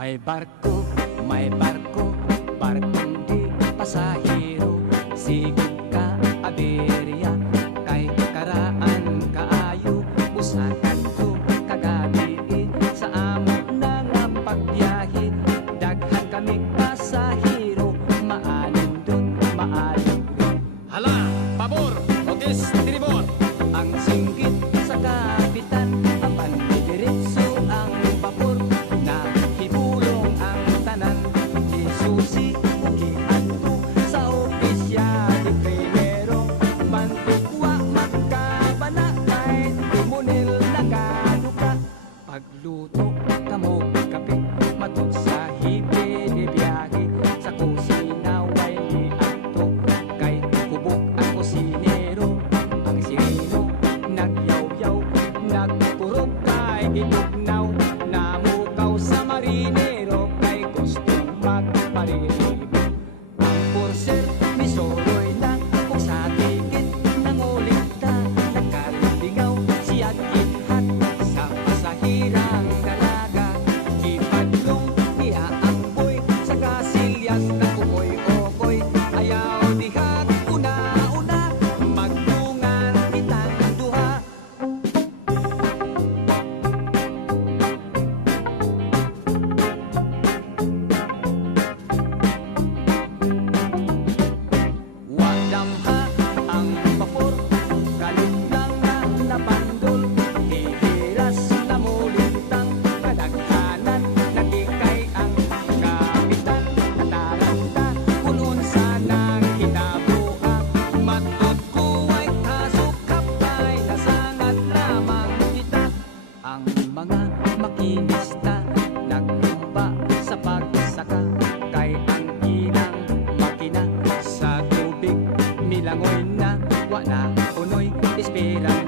May barko, barkong di pasahero. Sigig ka, aberya, kay karaan kaayo. Usakan ko, kagabi, sa amo na nga pagbiyahe. Daghan kami pasahero, maanin dun, maalim dun. Hala, pabor, otis, tribor. Ang singgit sa kapitan, apan diretso ang vapor. Nahibulong ang tanan, isusi, giadto sa opisya di primero. Mantukwa magkabana, kahit timunil nagaduka. Pagluto, kamog kape, matod sa hibe di biyahe. Sa kusina, way giadto, kay kubok ang kusinero. Ang sireno, nagyaw-yaw, nagpurog kay gitugnaw. Namukaw sa marinero, kay gustong magparilibo. Ang purser, misoroy na, kung sa tikit nangulikta. Nagkalingaw, siya githat sa pasahirang dalaga. Ipadlong niya ang boy, sa kasilyas na kukoy-okoy. Ayaw dihat, una-una, magtungan kitang duha. Wadamha ang vapor, kalit lang na napandol. Hihiras na mulintang, kadaghanan nagikay ang kapitan. Nataranta, punon sanang hinabuha. Matod ko ay kasukap, ay nasangat lamang kita. Ang mga makinista naglumba sa pagsaka, kay ang ilang makina sa tubig milangoy na, wala unoy, espera